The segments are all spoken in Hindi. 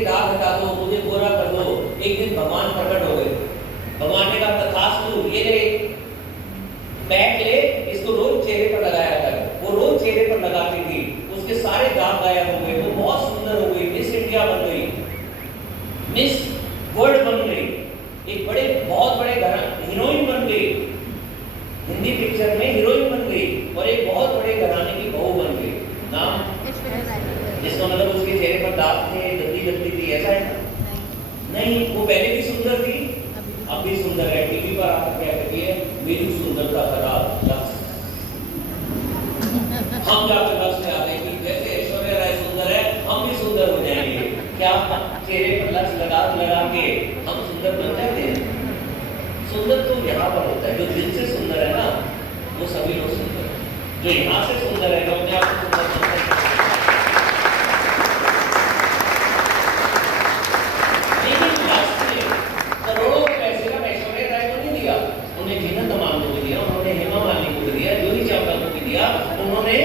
के दाग हटा दो, मुझे गोरा कर दो। एक दिन भगवान प्रकट हो गए। भगवान ने कहा तथास्तु, ये ले पैक ले, इसको रोज चेहरे पर लगाया कर। वो रोज चेहरे पर लगाती थी, उसके सारे दाग गायब हो गए, वो बहुत सुंदर हो गई, मिस इंडिया बन गई, मिस वर्ल्ड बन गई, एक बड़े बहुत बड़े हीरोइन बन गई, हिंदी पिक्चर में हीरोइन बन गई और एक बहुत बड़े घराने की बहू बन गई। नाम जिसका मतलब उसके चेहरे पर दाग थे, गंदी लगती थी, ऐसा है ना? नहीं, वो पहले भी सुंदर थी, अब भी सुंदर है। टीवी पर आकर क्या कहती है, मेरी सुंदरता खराब लक्ष्य। हम जाकर लक्ष्य में आते हैं कि जैसे ऐश्वर्या राय सुंदर है, हम भी सुंदर हो जाएंगे। क्या चेहरे पर लक्ष्य लगा के हम सुंदर बन जाते हैं? सुंदर तो यहाँ पर होता है, जो दिल से सुंदर है ना, वो सभी लोग सुंदर है। जो यहाँ से सुंदर है, जो अपने आप को सुंदर समझता है। लेकिन लक्ष्य ने करोड़ों पैसे का ऐश्वर्या राय को नहीं दिया, उन्हें जीनत अमान को भी दिया, उन्होंने हेमा मालिनी को भी दिया, जूही चावला को भी दिया, उन्होंने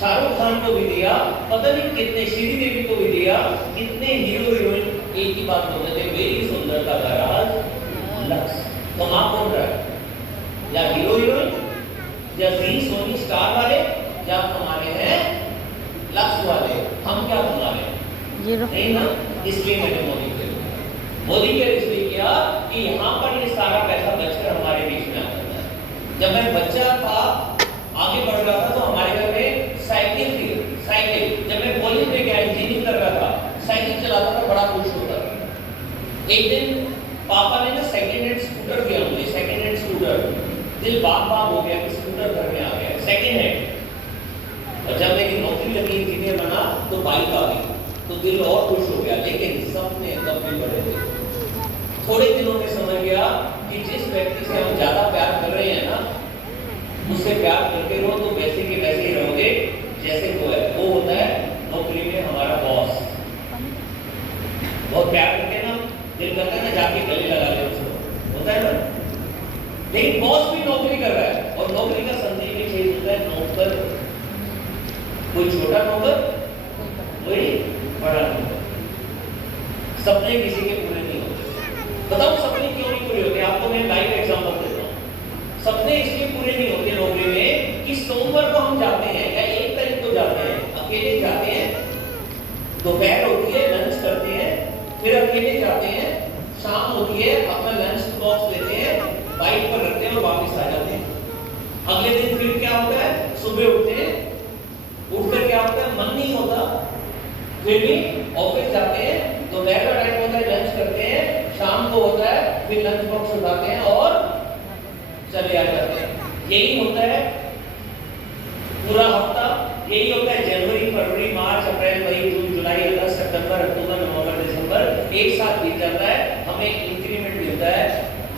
शाहरुख खान को भी दिया, पता नहीं कितने, श्रीदेवी को भी दिया, कितने हीरो हीरोइन एक ही बात बोलते थे, मेरी सुंदरता का राज लक्ष्य। तो मां कौन रहा है? या हीरो हीरोइन, या जी सोनी स्टार वाले, या हमारे हैं लक्ष्य वाले? हम क्या कमा रहे हैं? नहीं ना। इसलिए मैंने मोदी के इसलिए किया कि यहाँ पर ये सारा पैसा बचकर हमारे बीच में आता है। जब मैं बच्चा था, आगे बढ़ रहा था, तो हमारे घर में साइकिल थी, साइकिल। जब मैं कॉलेज में गया, इंजीनियरिंग कर रहा था, साइकिल चलाता था, बड़ा खुश होता था। एक दिन पापा ने ना सेकंड हैंड स्कूटर दिया मुझे, सेकंड हैंड स्कूटर। दिल बाग हो गया कि स्कूटर घर में आ गया, सेकंड हैंड। और जब मेरी नौकरी लगी, इंजीनियर बना, तो बाइक आ गई, तो दिल और खुश हो गया। लेकिन सपने तब भी बड़े थे। थोड़े दिनों में समझ गया कि जिस व्यक्ति से हम ज्यादा प्यार कर रहे हैं ना, उससे प्यार करते रहो तो वैसे के वैसे ही रहोगे जैसे वो है। वो होता है नौकरी में हमारा बॉस। बहुत प्यार करते ना, दिल करता है ना जाके गले लगा ले उसको, होता है ना। लेकिन बॉस भी नौकरी कर रहा है, और नौकरी का संदेश भी चेंज होता है। नौकर, कोई छोटा नौकर, कोई बड़ा नौकर। सपने किसी के पूरे नहीं होते। बताओ सपने क्यों नहीं पूरे होते? आपको मैं लाइव एग्जांपल देता हूँ। सपने इसलिए पूरे नहीं होते नौकरी में कि सोमवार को हम जाते हैं या 1 तारीख को जाते हैं, अकेले जाते हैं, दोपहर होती है, लंच करते हैं, फिर अकेले जाते हैं, शाम होती है, अपना लंच बॉक्स लेते हैं, बाइक पर रखते हैं और वापस आ जाते हैं। अगले दिन फिर क्या होता है? सुबह उठते हैं, उठकर क्या होता है? मन नहीं होता, फिर भी ऑफिस जाते हैं, दोपहर का टाइम होता है, लंच करते हैं, शाम को होता है, फिर लंच बॉक्स उठाते हैं और चले आ जाते हैं। यही होता है पूरा हफ्ता, यही होता है जनवरी, फरवरी, मार्च, अप्रैल, मई, जून, जुलाई, अगस्त, सितंबर, अक्टूबर, नवंबर, दिसंबर। एक साथ बीत जाता है, हमें इंक्रीमेंट मिलता है,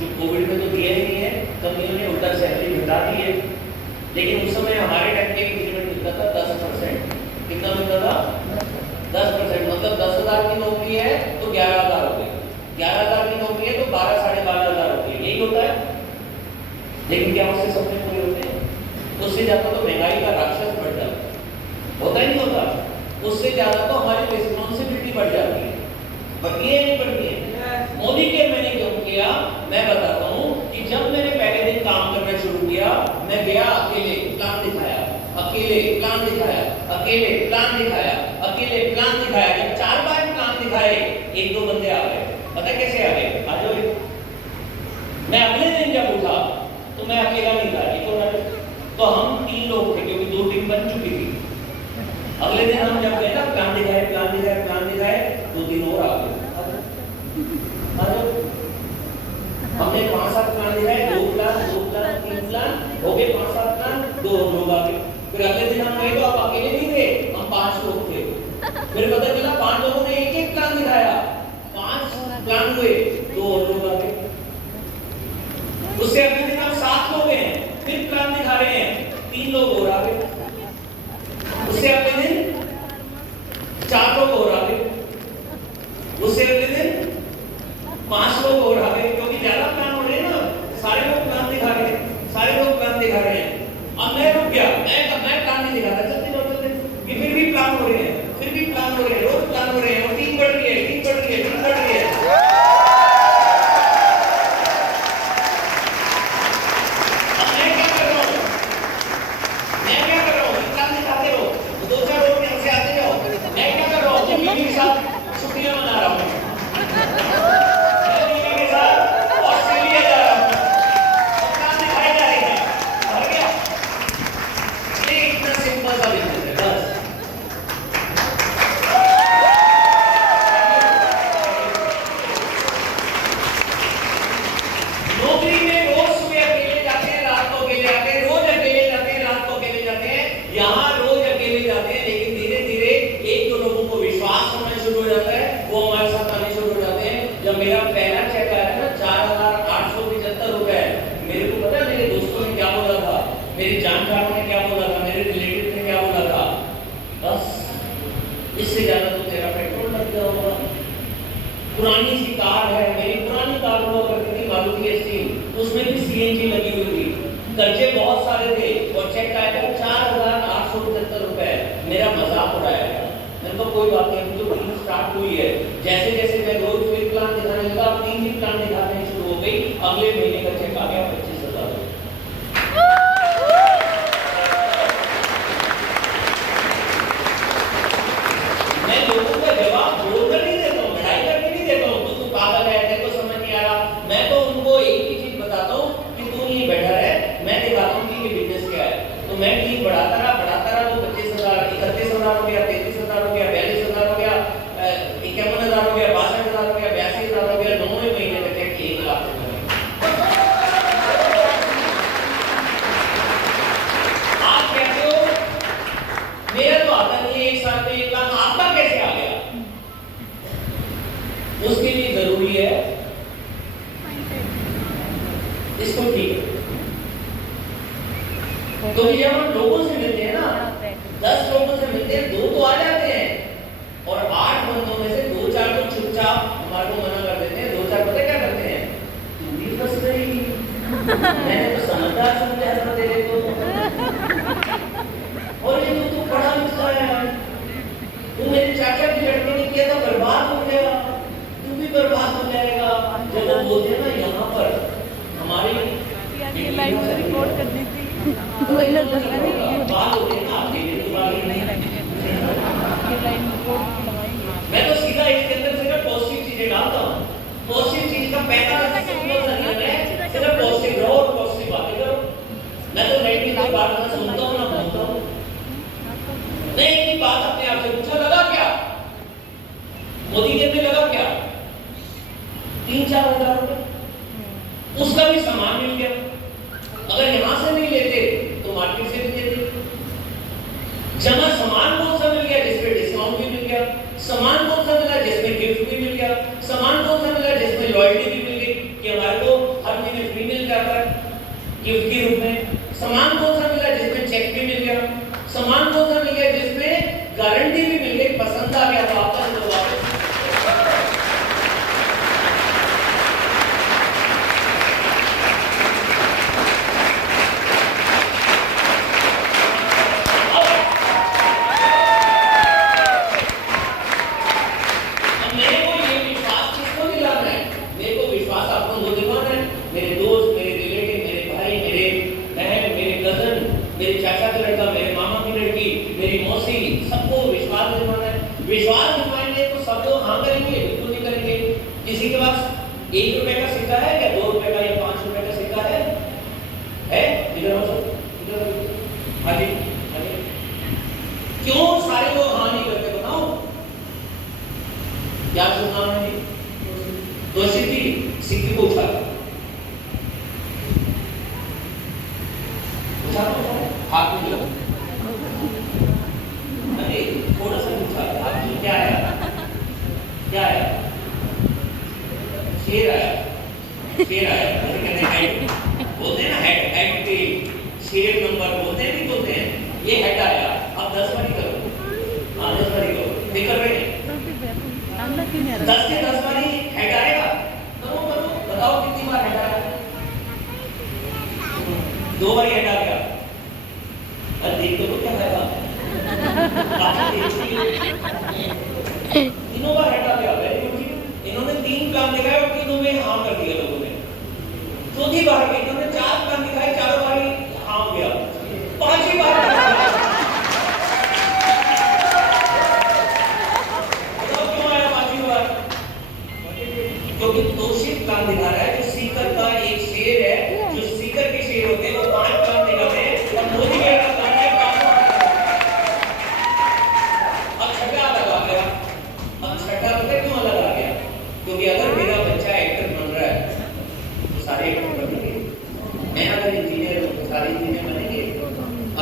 जो कोविड में तो दिया ही नहीं है, कंपनियों ने उल्टा सैलरी घटा दी है। लेकिन उस समय हमारे टाइम पे इंक्रीमेंट मिलता था 10%। कितना मिलता था? 10%। मतलब 10,000 की नौकरी है तो 11,000 हो गई, 11,000 की नौकरी है तो 12, 12,500 हो गई। यही होता है। लेकिन क्या उससे सपने पूरे होते हैं? उससे ज्यादा तो महंगाई का राक्षस बढ़ जाता है, होता ही नहीं होता। उससे ज्यादा तो हमारी रिस्पॉन्सिबिलिटी बढ़ जाती है, बढ़ती है नहीं बढ़ती है? मोदी के मैंने क्यों किया, मैं बताता हूँ कि जब मैंने पहले दिन काम करना शुरू किया, मैं गया, अकेले प्लान दिखाया, अकेले प्लान दिखाया, अकेले प्लान दिखाया, अकेले प्लान दिखाया। जब 4 बार प्लान दिखाए, 1-2 बंदे आ गए। पता कैसे आ गए? आ जाओ। मैं अगले दिन जब उठा तो मैं अकेला नहीं था, तो हम 3 लोग थे, क्योंकि 2 टीम बन चुकी थी। अगले दिन हम जब गए ना, प्लान दिखाए, प्लान दिखाए, प्लान दिखाए, 2 दिन और आ गए। हमने 5-7 प्लान दिखाए, 2 प्लान, 3 प्लान हो गए, 5-7 प्लान, 2 लोग आ गए। फिर अगले दिन हम गए तो आप अकेले नहीं थे, हम 5 लोग थे। फिर पता चला 5 लोगों ने एक प्लान दिखाया, 5 प्लान हुए, 2 और लोग आ गए। उससे अगले दिन हम 7 लोग हैं, फिर प्लान दिखा रहे हैं, 3 लोग और आ गए। उससे अगले दिन 4 लोग और आ गए। उससे अगले दिन 5 लोग और आ गए, क्योंकि ज्यादा प्लान हो रहे हैं ना, सारे लोग प्लान दिखा रहे हैं, सारे लोग प्लान दिखा रहे हैं। अब मैं रुक गया, मैं प्लान नहीं दिखाता, चलते फिर भी प्लान हो रहे हैं, फिर भी प्लान हो रहे हैं, रोज प्लान हो रहे हैं, और 3 बढ़ गए, बीवी के साथ छुट्टियां मना रहा हूँ, मैं बीवी के साथ ऑस्ट्रेलिया जा रहा हूँ, काम दिखाई जा रही है, भर गया। ये इतना सिंपल सा बिजनेस है बस। नौकरी में रोज सुबह अकेले जाते हैं, रात को अकेले आते हैं, रोज अकेले जाते हैं, रात को अकेले जाते हैं, यहाँ रोज अकेले जाते हैं, लेकिन धीरे धीरे एक दो लोगों को विश्वास होना शुरू हो जाता है, वो हमारे साथ आने शुरू हो जाते हैं। जब मेरा पहला चेक आया ना 4,875 रुपए, मेरे को पता है मेरे दोस्तों ने क्या बोला था, मेरे जानकारों ने क्या बोला था, मेरे रिलेटिव ने क्या बोला था, बस इससे ज्यादा तो तेरा पेट्रोल लग गया होगा। पुरानी सी कार है, मेरी पुरानी कार हुआ करती थी मारुति एस3, उसमें भी सीएनजी लगी हुई थी, कर्जे बहुत सारे थे और चेक आया था 4,875 रुपए। मेरा मजाक उड़ाया गया, मैंने कहा कोई बात नहीं, तो टीम स्टार्ट हुई है। जैसे जैसे मैं रोज फिर प्लान दिखाने लगा, 3 दिन प्लान दिखाने शुरू हो गई, अगले महीने का चेक आ गया 25,000। मैं लोगों का जवाब बोलकर नहीं देता हूँ, लड़ाई करके नहीं देता हूँ, तू पागल है, तेरे को समझ नहीं आ रहा। मैं तो उनको एक ही चीज बताता हूँ कि तू नहीं बैठा है, मैं दिखाता हूँ कि ये बिजनेस क्या है। तो मैं टीम बढ़ाता रहा तो 25,000, 31,000 हो गया, 33,000 हो गया, 42,000 हो गया, 51,000 हो गया, 62,000 हो गया, 82,000 हो गया, 9वें महीने में चेक 1 लाख हो गया। आप कहते हो मेरा तो आता नहीं है, एक साल में 1 लाख, आपका कैसे आ गया? उसके लिए जरूरी है इसको ठीक है। तो जब हम लोगों से मिलते हैं ना, 10 लोगों से मिलते हैं, 2 तो आ जाते हैं और 8 बंदों में से 2-4 तो चुपचाप हमारे को मना कर देते हैं। 2-4 पता क्या करते हैं, तू भी फंस गई, मैंने तो समझदार समझा था तेरे को, और ये तो तू पढ़ा लिखा है, तू मेरे चाचा की लड़की ने किया था, बर्बाद हो गया, तू भी बर्बाद हो जाएगा। जब वो बोलते हैं ना यहाँ पर हमारी लाइव रिकॉर्ड करनी थी, बात होती है ना आपके लिए, मैं तो सीधा इसके अंदर सिर्फ पॉजिटिव चीजें डालता हूँ। पॉजिटिव चीज का पहला सिंपल सा नियम है, सिर्फ पॉजिटिव रहो और पॉजिटिव बातें करो। मैं तो नेगेटिव की बात ना सुनता हूँ ना बोलता हूँ। मैं एक ही बात अपने आप से पूछा, लगा क्या मोदी के में, लगा क्या 3-4 हज़ार रुपए, उसका भी सामान मिल गया। अगर यहां से नहीं लेते तो मार्केट से भी लेते। जमा सामान कौन सा मिल गया जिसमें डिस्काउंट भी मिल गया, सामान कौन सा मिला जिसमें गिफ्ट भी मिल गया, सामान कौन सा मिला जिसमें लॉयल्टी भी मिल गई कि हमारे को हर महीने फ्री मिल जाता है गिफ्ट के रूप में, सामान कौन सा मिला जिसमें चेक भी मिल गया, सामान कौन सा मिल गया जिसमें गारंटी भी मिल गई, पसंद आ गया तो वापस लो वापस। मेरे चाचा का लड़का, मेरे मामा की लड़की, मेरी मौसी, सबको विश्वास दिलवाना है। विश्वास दिलवाएंगे तो सब लोग हाँ करेंगे, बिल्कुल नहीं करेंगे। किसी के पास 1 रुपए का सिक्का है क्या, 2 रुपए का या 5 रुपए का सिक्का है? इधर हो सब, इधर हाँ जी, हाँ जी। क्यों सारे लोग हाँ नहीं करते बताओ? क्या सुनना है? तो सिक्के को उठा हाथ में लो, अरे थोड़ा सा उठा, हाथ में क्या आया, क्या आया? शेर आया, शेर आया, कहते हैं हेड, बोलते हैं ना हेड पे शेर नंबर बोलते हैं, नहीं बोलते हैं, ये हेड आया। अब 10 बारी करो, हाँ 10 बारी करो, देख कर रहे हैं 10 के 10 बारी हेड आएगा, करो करो, बताओ कितनी बार हेड आया? 2 बारी हेड आ गया, अरे देख तो क्या फायदा, तीनों बार हेड आ गया, वेरी गुड। इन्होंने 3 प्लान दिखाए और तीनों में हाँ कर दिया लोगों ने। चौथी बार इन्होंने 4 प्लान दिखाए, चारों बार हाँ हो गया, 5वीं बार काम दिखा रहा है। जो सीकर का एक शेर है, जो सीकर के शेर होते हैं वो 5 काम दिखाते हैं और मोदी के का काम है 5। अब छठा लगा गया। अब छठा पता क्यों लगा गया? क्योंकि अगर मेरा बच्चा एक्टर बन रहा है तो सारे एक्टर बनेंगे। मैं अगर इंजीनियर हूँ तो सारे इंजीनियर बनेंगे।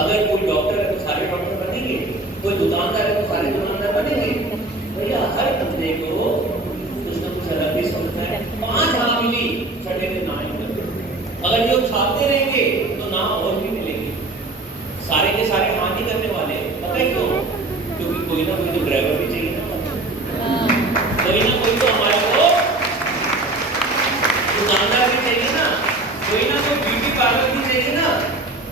अगर कोई डॉक्टर है तो सारे डॉक्टर बनेंगे। कोई दुकानदार है तो सारे दुकानदार बनेंगे। भैया हर बंदे को कुछ ना कुछ अलग ही सोचना है। 5 हाँ मिली, छठे दिन ना मिले। अगर ये उछालते रहेंगे तो ना और भी मिलेंगे। सारे के सारे हाँ नहीं करने वाले, पता है क्यों? क्योंकि कोई ना कोई तो ड्राइवर भी चाहिए ना, कोई ना कोई तो हमारे को दुकानदार भी चाहिए ना, कोई ना कोई ब्यूटी पार्लर भी चाहिए ना,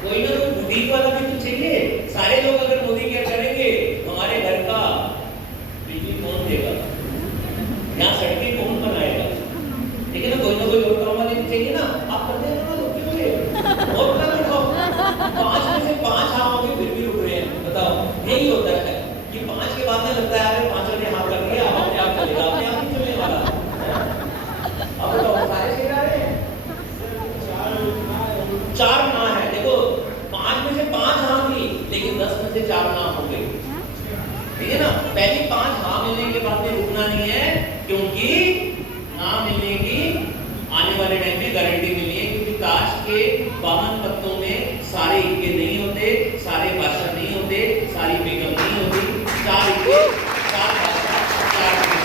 कोई ना कोई बुटीक वाला भी तो चाहिए। सारे लोग अगर मोदी क्या करेंगे, हमारे घर का बिजली कौन देगा, यहाँ सड़कें कौन बनाएगा? लेकिन ना कोई और काम वाले भी चाहिए ना। आप करते हैं ना लोग क्यों और ना बैठो 5 में से 5 हाँ हो गए फिर भी रुक रहे हैं। बताओ यही होता है कि 5 के बाद में लगता है अरे 5 ने हाँ कर दिया, अब अपने आप चलेगा, अपने आप नहीं चलने वाला। अब बताओ सारे शेर आ रहे हैं, 4 ना है। देखो 5 में से 5 हाँ थी लेकिन 10 में से 4 ना हो गई, ठीक है ना। पहली 5 हाँ मिलने के बाद में रुकना नहीं है, क्योंकि ना मिलने की आने वाले टाइम में गारंटी मिली है। क्योंकि ताश के 52 पत्तों में सारे इक्के नहीं होते, सारे बादशाह नहीं होते, सारी बेगम नहीं होती। 4 इक्के 4 बादशाह 4 बेगम।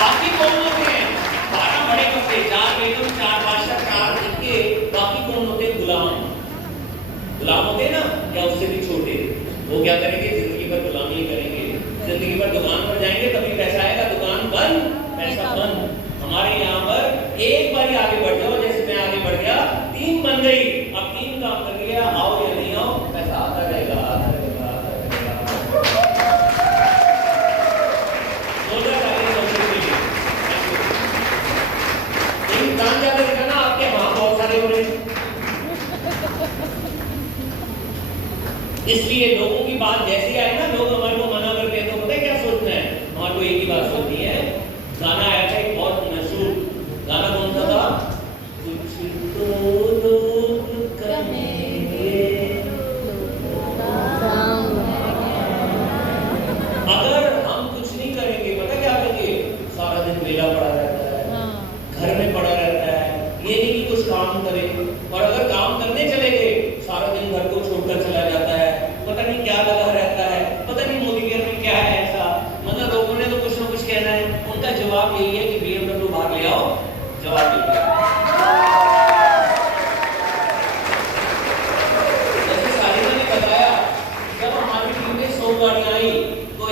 बाकी कौन होते हैं? 12 बड़े पत्ते, 4 बेगम 4 बादशाह 4 इक्के। बाकी कौन होते हैं? गुलाम। गुलाम होते हैं ना, या उससे भी छोटे। वो क्या करेंगे? जिंदगी भर गुलामी करेंगे, जिंदगी भर दुकान पर जाएंगे, तभी पैसा आएगा। दुकान बंद, पैसा बंद। हमारे यहाँ पर एक बार आगे बढ़ जाओ, जैसे मैं आगे बढ़ गया, 3 बन गई। अब 3 काम कर लिया, आओ या नहीं आओ, पैसा आता रहेगा, आता रहेगा, आता रहेगा। 2000 लेकिन काम ज्यादा दिखाना, आपके हाँ बहुत सारे हो रहे हैं। इसलिए लोगों की बात जैसी आए ना, लोग हमारे को मना करते हैं तो पता है क्या सोचते हैं? हमारे को एक ही बात सोचनी है। गाना आया था एक बहुत मशहूर गाना, कौन सा था? कुछ तो लोग कहेंगे, अगर हम कुछ नहीं करेंगे पता क्या करेंगे? सारा दिन वेला पड़ा रहता है, घर में पड़ा रहता है, ये नहीं कि कुछ काम करे। और अगर काम करने चले गए, सारा दिन घर को छोड़कर चला जाता है, पता नहीं क्या लगा रहता है, पता नहीं मोदी के में क्या है ऐसा। मतलब लोगों ने तो कुछ ना कुछ कहना है। उनका जवाब यही है कि BMW बाहर ले आओ, जवाब दे दिया। जैसे सारिका ने बताया, जब हमारी टीम में 100 गाड़ियां आई तो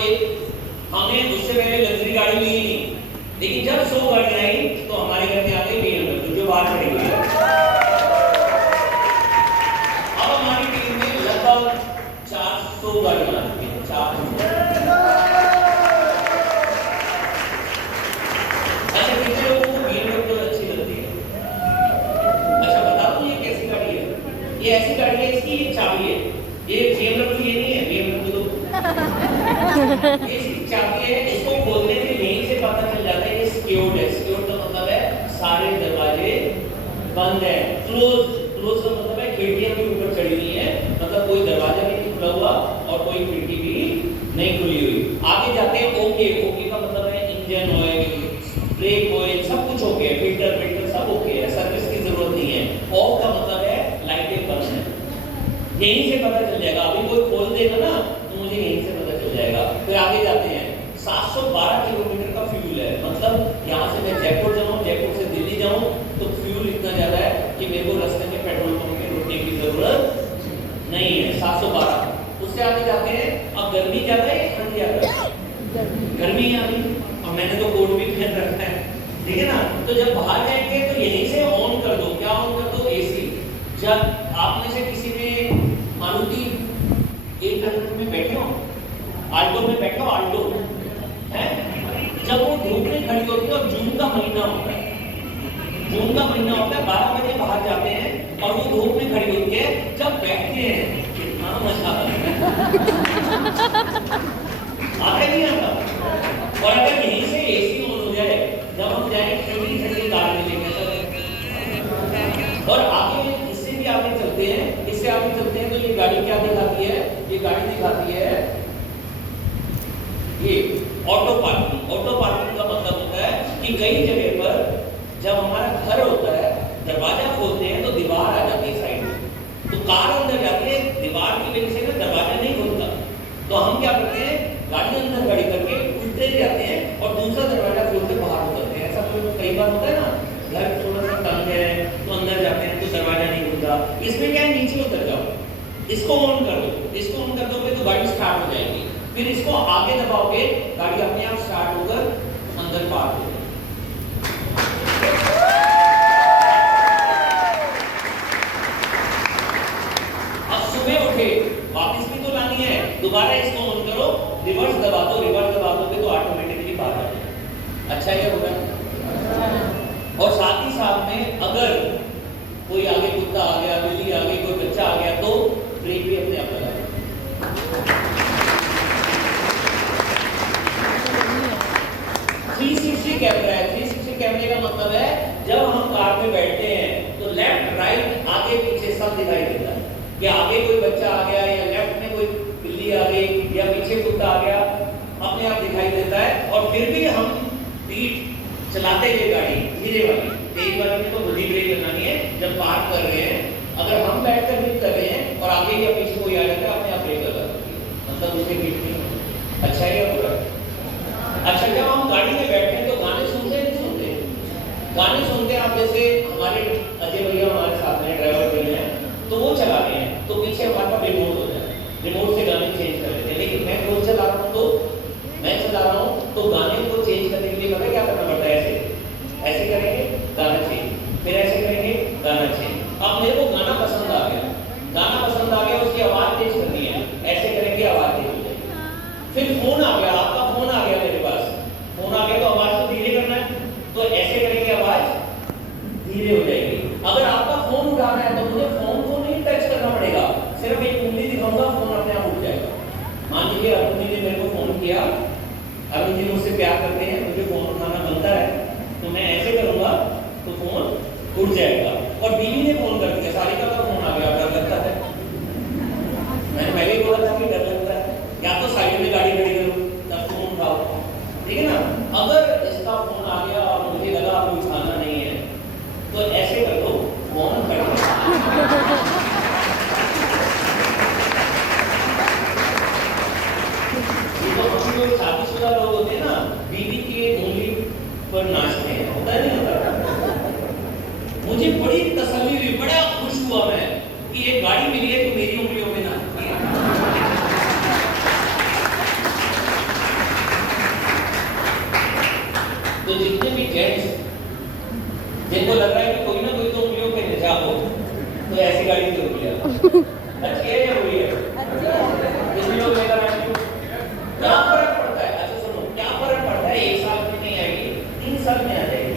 हमने उससे पहले लग्जरी गाड़ी ली नहीं, लेकिन जब 100 गाड़ियां आई तो हमारे घर में आ गई BMW जो बाहर खड़ी हुई है। अब हमारी टीम में लगभग 400 गाड़ियां आ चुकी हैं। 400। अच्छा कितने लोगों को BMW अच्छी लगती है? अच्छा बता दूं ये कैसी गाड़ी है? ये ऐसी गाड़ी है, इसकी एक चाबी है। ये BMW ये नहीं है, BMW तो ये इसकी चाबी है। इसको खोलने से यहीं से पता चल जाता है ये सिक्योर्ड है। सिक्योर्ड का मतलब है सारे दरवाजे बंद है। क्लोज का मतलब है खिड़कियां भी ऊपर चढ़ी हुई है, मतलब कोई दरवाजा भी नहीं खुला हुआ और कोई खिड़की भी नहीं खुली हुई। आगे जाते हैं ओके का मतलब है इंजन ऑयल, ब्रेक ऑयल सब कुछ ओके है, फिल्टर सब ओके है, सर्विस की जरूरत नहीं है। ऑफ का मतलब है लाइटें बंद है। यहीं से पता चल जाएगा। अभी कोई खोल देगा ना तो मुझे यहीं से पता चल जाएगा। फिर आगे जाते हैं, 712 किलोमीटर का फ्यूल है। मतलब यहाँ से मैं जयपुर जाऊँ, जयपुर से दिल्ली जाऊँ तो फ्यूल इतना ज्यादा है कि मेरे को रास्ते में पेट्रोल पंप पे रुकने की जरूरत नहीं है। 712। उससे आगे जाते हैं, अब गर्मी ज्यादा है या ठंड ज्यादा है? गर्मी आ गई। अब मैंने तो कोट भी पहन रखा है, ठीक है ना। तो जब बाहर जाएंगे तो यहीं से ऑन कर दो। क्या ऑन कर दो? AC। जब आप में से किसी ने मारुति 800 में बैठे हो, आल्टो में बैठे हो, आल्टो है, जब वो धूप में खड़ी होती है और जून का महीना होता है, जून का महीना होता है, 12 बजे बाहर जाते हैं और वो धूप में खड़ी होती है, जब बैठते हैं कितना मजा आता है नहीं आता? और अगर यहीं से AC ऑन हो जाए, जब हम जाए ऑटो पार्किंग का मतलब होता है कि कई जगह पर जब हमारा घर होता है, दरवाजा खोलते हैं तो दीवार आ जाती है साइड में, तो कार अंदर जाती है, दीवार की वजह से ना दरवाजा नहीं खुलता, तो हम क्या करते हैं, गाड़ी अंदर गाड़ी करके उल्टे जाते हैं और दूसरा दरवाजा खोल के बाहर उतरते हैं। ऐसा कई बार होता है ना, घर थोड़ा सा तंग है तो अंदर जाते हैं तो दरवाजा नहीं खुलता। इसमें क्या है, नीचे उतर जाओ, इसको ऑन कर दो, इसको ऑन कर दोगे तो गाड़ी स्टार्ट हो जाएगी, फिर इसको आगे दबाओगे, गाड़ी अपने आप स्टार्ट होकर अंदर पार्क हो जाएगी। अब सुबह उठे, वापस भी तो लानी है, दोबारा इसको ऑन करो, रिवर्स दबा दो तो ऑटोमेटिकली बाहर आ जाएगा। अच्छा क्या होगा? और साथ ही साथ में अगर कोई आगे कुत्ता आ गया, बिल्ली आ गई, कोई बच्चा आ गया तो ब्रेक भी अपने आप लगा। 360 कैमरा है। 360 कैमरे का मतलब है जब हम कार में बैठते हैं तो लेफ्ट राइट आगे पीछे सब दिखाई देता है कि आगे कोई बच्चा आ गया या लेफ्ट में कोई बिल्ली आ गई या पीछे कुत्ता आ गया, अपने आप दिखाई देता है। और फिर भी हम स्पीड चलाते हुए गाड़ी धीरे वाली, तेज वाली में तो बड़ी ब्रेक लगानी है। जब पार्क कर रहे हैं, अगर हम बैठकर ड्रिफ्ट कर रहे हैं और आगे या पीछे कोई आ जाता है, अपने आप ब्रेक लगा सकती है, मतलब उसे गिफ्ट नहीं। अच्छा है या बुरा? अच्छा, जब हम गाड़ी में बैठते हैं तो गाने सुनते नहीं सुनते? गाने सुनते हैं आप, जैसे हमारे अजय भैया हमारे साथ में ड्राइवर भैया हैं, तो वो चला रहे हैं तो पीछे हमारे पास रिमोट होता है, रिमोट से गाने चेंज कर लेते हैं। लेकिन मैं खुद चला रहा हूँ तो गाने को चेंज करने के लिए पता क्या करना पड़ता है? ऐसे करेंगे गाना चेंज, फिर ऐसे करेंगे गाना चेंज। अब मेरे को गाना पसंद आ गया, उसकी आवाज तेज करनी है, ऐसे करेंगे आवाज तेज हो जाएगी। फिर फोन आ गया, आपका फोन आ गया मेरे पास, फोन आ गया तो आवाज को धीरे करना है, तो ऐसे करेंगे आवाज धीरे हो जाएगी। अगर आपका फोन उठाना है तो मुझे फोन को नहीं टच करना पड़ेगा, सिर्फ एक उंगली दिखाऊंगा, फोन अपने आप उठ जाएगा। मान लीजिए अरुण जी ने मेरे को फोन किया, अरुण जी मुझसे प्यार करते हैं, मुझे फोन उठाना बनता है, तो मैं ऐसे करूंगा तो फोन उठ जाएगा। और बीवी ने फोन कर दिया, सारिका का फोन आ गया, डर लगता है। मैंने पहले ही बोला था कि डर लगता है, या तो साइड में गाड़ी खड़ी करो तब फोन उठाओ, ठीक है ना। अगर इसका फोन आ गया और मुझे लगा आपको उठाना नहीं है तो ऐसे कर दो, फोन कर दो। जो शादीशुदा लोग होते हैं ना, बीवी की एक उंगली पर नाचते हैं, होता है नहीं होता? मुझे बड़ी तसल्ली हुई, बड़ा खुश हुआ मैं कि एक गाड़ी मिली है तो मेरी उंगलियों में नाचती है। तो जितने भी जेंट्स जिनको लग रहा है कि कोई ना कोई तो उंगलियों पे नचा हो, तो ऐसी गाड़ी जरूर ले आओ। अच्छी है या बुरी है? कितने लोग लेकर आए? क्या फर्क पड़ता है? अच्छा सुनो, क्या फर्क पड़ता है? 1 साल में नहीं आएगी, 3 साल में आ जाएगी,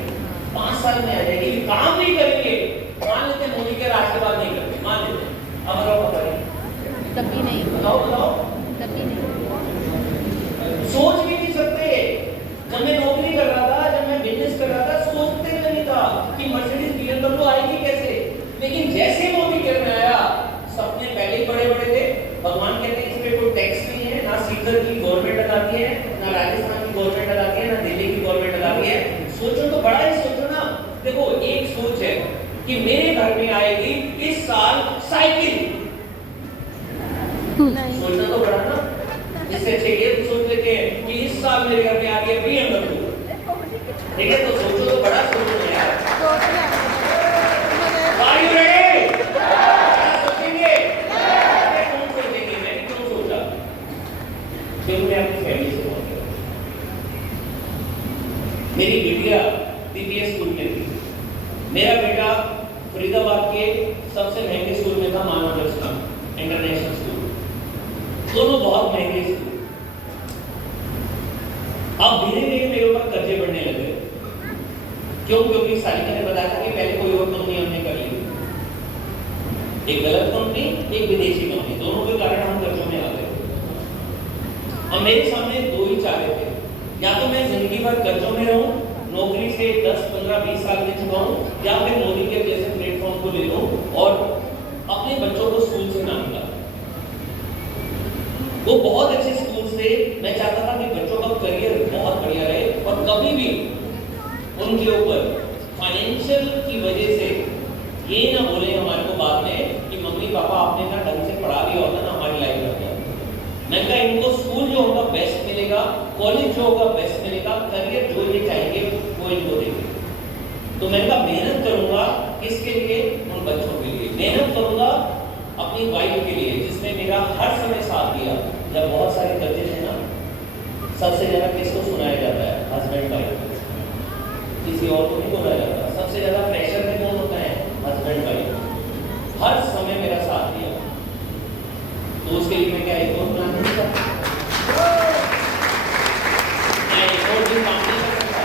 5 साल में आ जाएगी, काम नहीं करेंगे। मान लेते हैं मोदी के राज के बाद नहीं करते, मान लेते हैं, अब बताओ पता नहीं, तभी नहीं, बताओ तभी नहीं, सोच भी नहीं सकते। जब मैं नौकरी कर रहा था, जब मैं बिजनेस कर रहा था, सोचते नहीं था कि मर्सिडीज BMW आएगी कैसे। लेकिन जैसे मोदी केयर में आया, सपने पहले ही बड़े बड़े थे। भगवान कहते हैं इस पे कोई टैक्स नहीं है, ना सीकर की गवर्नमेंट लगाती है, ना राजस्थान की गवर्नमेंट लगाती है, ना दिल्ली की गवर्नमेंट लगाती है। सोचो तो बड़ा ही सोचो ना। देखो एक सोच है कि मेरे घर में आएगी इस साल साइकिल, सोचना तो बड़ा ना। इससे अच्छे ये सोच लेते हैं कि इस साल मेरे घर में आ गया BMW, ठीक है? तो सोचो तो बड़ा, सोचो यार। Are you ready? क्या सोचेंगे? कौन सोचेंगे? मैंने क्यों सोचा? क्योंकि मैं अपनी फैमिली से बहुत प्यार करता हूं। मेरी बिटिया DPS स्कूल में थी, मेरा बेटा फरीदाबाद के सबसे महंगे स्कूल में था, मानव दर्शन इंटरनेशनल स्कूल। दोनों बहुत महंगे स्कूल। अब धीरे धीरे मेरे ऊपर कर्जे बढ़ने लगे। क्यों? क्योंकि सारिका ने बताया था कि पहले कोई और कंपनी हमने कर ली, एक गलत कंपनी, एक विदेशी कंपनी, दोनों के कारण हम कर्जों में आ गए। अब मेरे सामने दो ही चारे थे, या तो मैं जिंदगी भर कर्जों में रहूं, नौकरी से 10, 15, 20 साल ले चुका हूं, या फिर मोदी के जैसे प्लेटफॉर्म को ले लूं और अपने बच्चों को स्कूल से ना निकालूं। वो बहुत अच्छे स्कूल से मैं चाहता था कि बच्चों का करियर भी उनके ऊपर फाइनेंशियल की वजह से ये ना बोले हमारे को बाद में कि मम्मी पापा आपने ना ढंग से पढ़ा दिया होता ना हमारी लाइफ में जाती। मैं कहा इनको स्कूल जो होगा बेस्ट मिलेगा, कॉलेज जो होगा बेस्ट मिलेगा, करियर जो ये चाहेंगे वो इनको देंगे। तो मैं कहा मेहनत करूंगा किसके लिए? उन बच्चों के लिए। मेहनत करूंगा अपनी वाइफ के लिए जिसने मेरा हर समय साथ दिया। जब बहुत सारे कर्जे थे ना, सबसे ज्यादा किसको सुनाया जाता है? हस्बैंड वाइफ, किसी और को नहीं बोला जाता। सबसे ज्यादा प्रेशर में कौन होता है? Husband wife. हर समय मेरा साथ दिया, तो उसके लिए मैं क्या एक और प्लान नहीं करता, मैं एक और दिन काम नहीं कर सकता।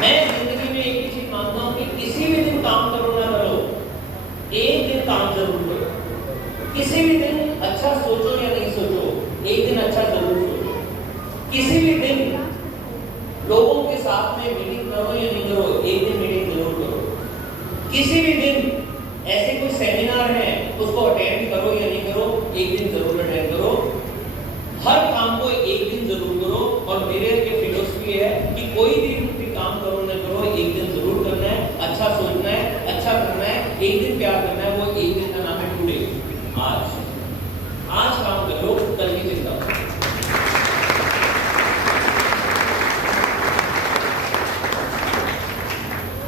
मैं जिंदगी में एक ही चीज मानता हूँ कि किसी भी दिन काम करो ना करो, एक दिन काम जरूर करो। किसी भी दिन अच्छा सोचो या नहीं सोचो, एक दिन अच्छा जरूर सोचो। किसी भी दिन लोगों के साथ में मीटिंग करो या नहीं करो, एक दिन मीटिंग जरूर करो। किसी भी दिन ऐसे कोई सेमिनार है उसको अटेंड करो या नहीं करो, एक दिन जरूर अटेंड करो। हर काम को एक दिन जरूर करो। और मेरे ये फिलॉसफी है कि कोई दिन भी काम करो ना करो, एक दिन जरूर करना है, अच्छा सोचना है, अच्छा करना है, एक दिन प्यार करना है। वो एक दिन का नाम है टुडे। आज काम करो, कल की चिंता करो।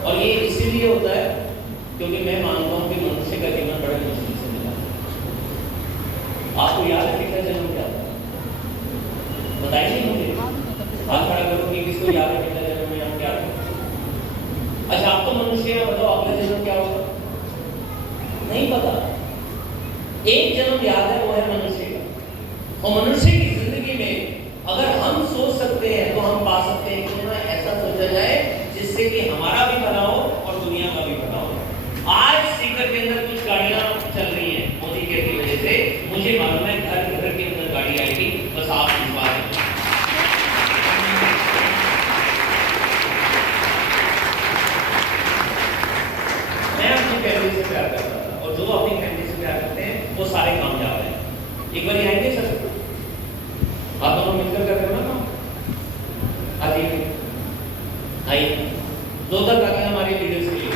और ये इसीलिए होता है क्योंकि मैं मानता हूं कि मनुष्य का जीवन बड़े मुश्किल से मिला। आपको याद है कितना जन्म क्या था? बताइए मुझे, हाथ खड़ा करो कि किसको याद है कितना जन्म में हम क्या थे? अच्छा आप तो मनुष्य हैं, बताओ अगला जन्म क्या होगा? नहीं पता। एक जन्म याद है, वो है मनुष्य का। और मनुष्य की जिंदगी में अगर हम सोच सकते हैं तो हम पा सकते हैं कि ना ऐसा सोचा जाए जिससे कि हमारा भी भला हो और दुनिया का भी भला हो। आज सीकर के अंदर कुछ गाड़ियां चल रही हैं मोदी केयर की वजह से। मुझे मालूम है घर घर के अंदर गाड़ी आएगी, बस आप विश्वास करें। मैं अपनी फैमिली से प्यार करता था और जो अपनी फैमिली से प्यार करते हैं वो सारे कामयाब हैं। एक बार आएंगे सर, आप दोनों मिलकर कर रहे हो ना? आइए आइए, दो तक आगे हमारे लीडर्स के लिए।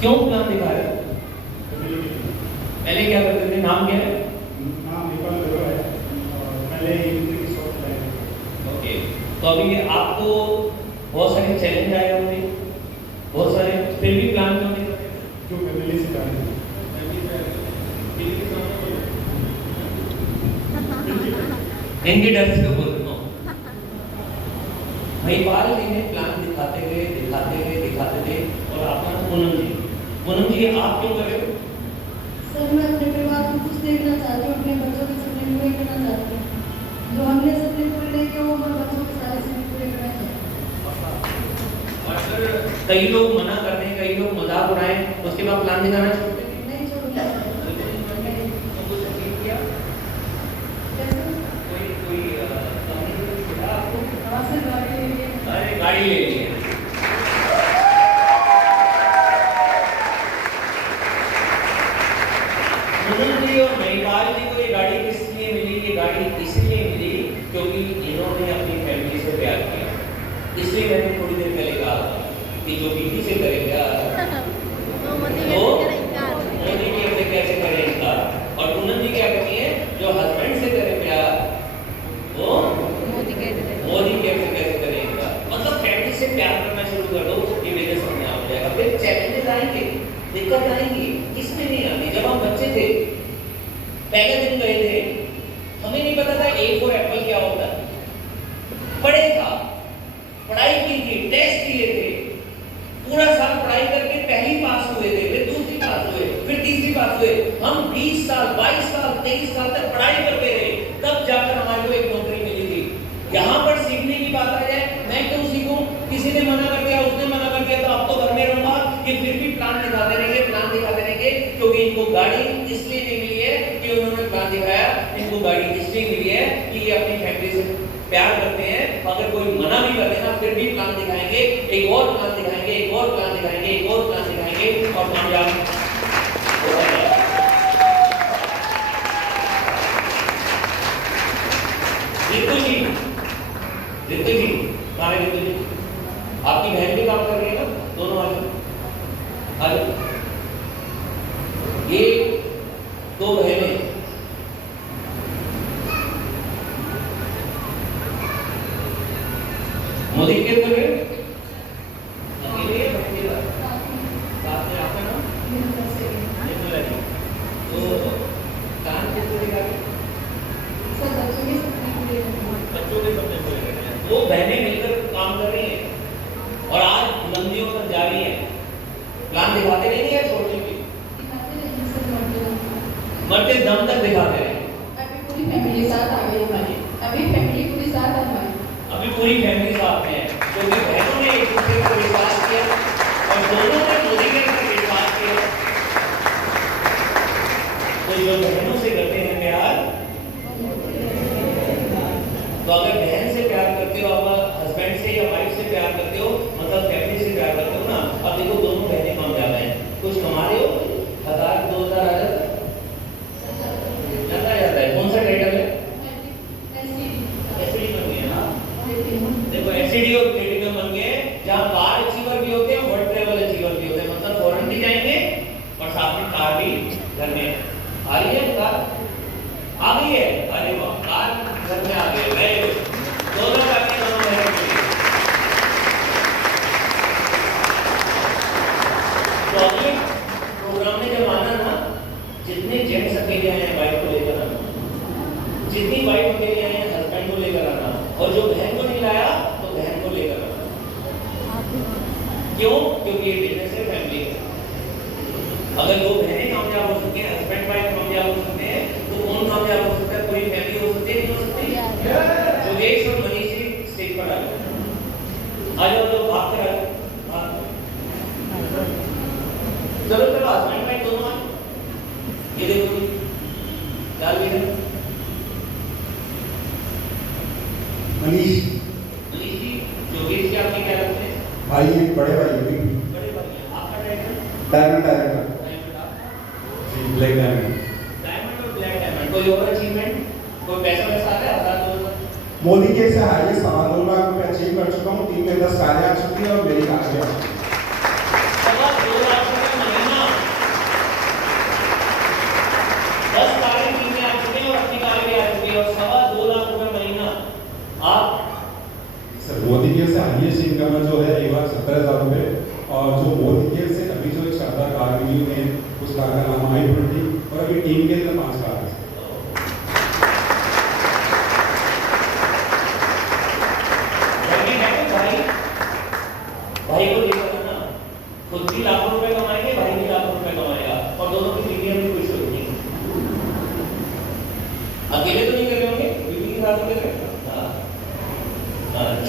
क्यों प्लान दिखा रहे? पहले क्या करते थे? नाम क्या है? ओके, तो अभी आपको बहुत सारे चैलेंज आए होंगे, बहुत सारे, फिर भी प्लान क्यों नहीं करते? क्यों फैमिली से काम इनकी डर से बोल रहा हूँ। महिपाल जी ने प्लान दिखाते थे और आपका पूनम जी आप क्यों कर रहे हो? सर मैं अपने परिवार को कुछ देखना चाहती हूँ, अपने बच्चों के सपने पूरे करना चाहती हूँ। जो हमने सपने पूरे नहीं किए वो हमारे बच्चों के सारे सपने पूरे करना चाहती हूँ। और फिर कई लोग मना करते हैं, कई लोग मजाक उड़ाएं, उसके बाद प्लान दिखाना छोड़ते हैं। नहीं छोड़ूंगा। कुछ अचीव किया? कोई कंपनी ने छोड़ा आपको? हाँ सर, गाड़ी ले लिए। अरे गाड़ी ले ली है। पूनम जी और महिपाल जी को ये गाड़ी किस लिए मिली? ये गाड़ी इसलिए मिली क्योंकि इन्होंने अपनी फैमिली से प्यार किया। इसलिए मैंने थोड़ी देर पहले कहा कि जो बीती से करे प्यार वो मोदी केयर से कैसे करे इनकार। और पूनम जी क्या कहती है? जो हस्बैंड से करे प्यार वो मोदी केयर से कैसे करे इनकार। मतलब फैमिली से प्यार करना शुरू कर दो, ये मेरे सामने आ जाएगा। फिर चैलेंजेस आएंगे, दिक्कत आएंगी, किसमें नहीं आती। जब हम बच्चे थे, पहले दिन गए थे, हमें नहीं पता था A फॉर एप्पल क्या होता है। पढ़े था, पढ़ाई की थी, टेस्ट दिए थे, पूरा साल पढ़ाई करके पहली पास हुए थे, फिर दूसरी पास हुए, फिर तीसरी पास हुए। हम 20 साल, 22 साल, 23 साल तक पढ़ाई करते रहे, तब जाकर हमारे को एक नौकरी मिली थी। यहाँ पर सीखने की बात आ जाए, मैं क्यों सीखूं? किसी ने मना कर दिया, उसने मना कर दिया, तो अब तो घर में रहूंगा। ये फिर भी प्लान दिखाते रहेंगे, क्योंकि इनको गाड़ी इसलिए नहीं मिली है कि उन्होंने प्लान दिखाया, इनको गाड़ी इसलिए मिली है कि ये अपनी फैमिली से प्यार करते हैं। अगर कोई मना भी कर देना फिर भी प्लान दिखाएंगे, एक और प्लान दिखाएंगे, एक और प्लान दिखाएंगे, एक और प्लान दिखाएंगे। और कामयाब होगा। रितु जी, हमारे रितु जी, आपकी बहन भी काम कर रही है ना, दोनों आ जाओ। ये दो बहनें मोदी के अकेले साथ में आपका नाम निर्मला जी। तो काम किसको लेकर बच्चों के सपने को लेकर वो बहनें मिलकर काम कर रही हैं और आज बुलंदियों तक जा रही हैं। प्लान दिखाते नहीं है छोड़ने की, मरते दम तक दिखाते रहे। अभी पूरी फैमिली साथ आ गई हमारी, अभी फैमिली पूरी साथ है हमारी, अभी पूरी फैमिली साथ में है, क्योंकि बहनों ने एक दूसरे पर विश्वास किया और दोनों ने मोदी के ऊपर विश्वास किया। तो जो बहनों से करते हैं प्यार, तो अगर बहन से प्यार करते हो, आप हस्बैंड से या वाइफ से प्यार करते हो, मतलब फैमिली से प्यार करते हो ना, अब देखो दोनों बहनें कामयाब हैं, कुछ कमा रहे हो, 1000-2000 आ जाता है। कौन सा टाइटल है? एसडी बन गए ना, देखो एसडी और क्रिटिकल बन गए, जहाँ कार अचीवर भी होते हैं, वर्ल्ड ट्रैवल अचीवर भी होते हैं, मतलब फॉरेन भी जाएंगे और साथ में कार भी घर में आ रही है। कार आ गई है, अरे वाह, कार घर में आ गई, वेरी गुड। दोनों अपने दोनों बहनों के लिए। तो अगले प्रोग्राम में जब आना ना, जितने जेंट्स अकेले आए हैं वाइफ को लेकर आना, जितनी वाइफ अकेले आए हैं हस्बैंड को लेकर आना, और जो बहन को नहीं लाया तो बहन को लेकर आना। क्यों? क्योंकि ये बिजनेस है, फैमिली है। अगर दो बहनें कामयाब हो सकती हैं, हस्बैंड वाइफ कामयाब हो सकते हैं, तो कौन कामयाब हो सकता है? पूरी फैमिली हो सकती है, नहीं हो सकती? योगेश और मनीषी स्टेज पर आ जाओ, तो भाग कर आ जाओ, चलो हस्बैंड वाइफ दोनों आए। ये देखो क्या लिखा है? मनीष जी, योगेश जी आपने क्या रखते हैं? भाई एक बड़े भाई भी बड़े भाई। आपका टाइटल? डायमंड ब्लैक डायमंड और ब्लैक डायमंड। कोई और अचीवमेंट, कोई पैसा वैसा आ रहा है? मोदी के से हाईएस्ट 2 लाख रुपए अचीव कर चुका हूँ, 3 में 10 कारें आ चुकी है और मेरी कारें आ चुकी है। 2 लाख रुपए महीना, 10 कारें 3 में आ चुकी है और अपनी कारें भी आ चुकी है, और 2.25 लाख रुपए महीना। आप सर मोदी के से हाईएस्ट इनकम जो है 1,17,000 रुपए, और जो मोदी के से अभी जो एक शानदार कार मिली है, उस कार का नाम i20, और अभी टीम के अंदर 5 कार है। भाई को लेकर ना, खुद भी लाखों रुपए कमाएंगे, भाई भी लाखों रुपए कमाएगा, और दोनों की बीवियां भी खुश होगी। अकेले तो नहीं कर रहे होंगे, बीवी के साथ कर रहे हैं।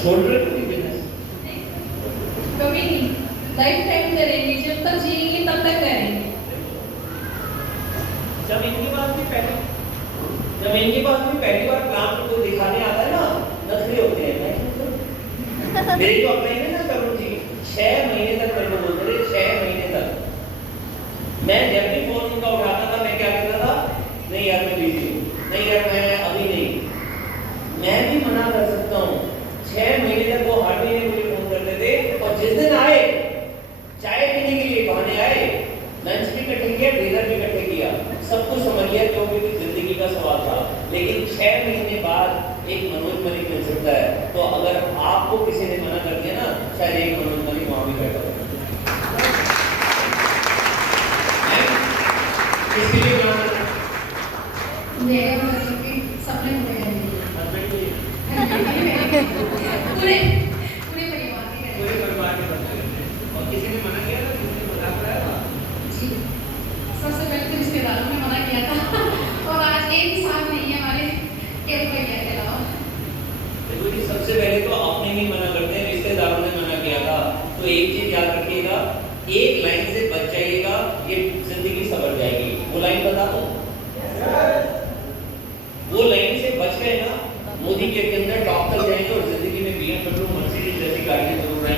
छोड़ रहे हो बिजनेस? कभी नहीं, लाइफ टाइम करेंगे, जब तक जिएंगे तब तक करेंगे। जब इनके पास भी पहली बार प्लान को दिखाने आता है ना, नखरे होते हैं। मेरी तो अपना ही है ना करुण जी, 6 महीने तक मेरे को बोलते थे, 6 महीने तक। मैं जब भी फोन उनका उठाता था, मैं क्या कहता था? नहीं यार मैं बिजी हूँ, नहीं यार मैं अभी नहीं। मैं भी मना कर सकता हूँ। 6 महीने तक वो हर महीने मुझे फोन करते थे, और जिस दिन आए चाय पीने के लिए बहाने आए, लंच भी इकट्ठे किया, डिनर भी इकट्ठे किया, सब कुछ समझ लिया, क्योंकि जिंदगी का सवाल था। लेकिन 6 महीने बाद एक मनोज मलिक मिल सकता है। तो अगर आपको किसी ने मना कर दिया ना, शायद एक मनोज मलिक वहां भी बैठा होगा। किसके लिए मना करना? मेरे मतलब कि सपने पूरे करेंगे, हस्बैंड के लिए, पूरे परिवार के करेंगे। पूरे परिवार के बच्चे हैं। और किसी ने मना किया था? किसी ने मना कराया था? जी, सबसे पहले तो रिश्तेदारों ने मना किया था, और आज एक ही साथ नहीं है हमारे के भैया के अलावा। देखो जी, सबसे पहले तो अपने ही मना करते हैं, रिश्तेदारों ने मना किया था। तो एक चीज याद रखिएगा, एक लाइन से बच जाइएगा, ये जिंदगी संवर जाएगी। वो लाइन बता दो, वो लाइन से बच गए ना, मोदी के अंदर टॉप तक जाएंगे और जिंदगी में BMW, मर्सिडीज जैसी गाड़ियां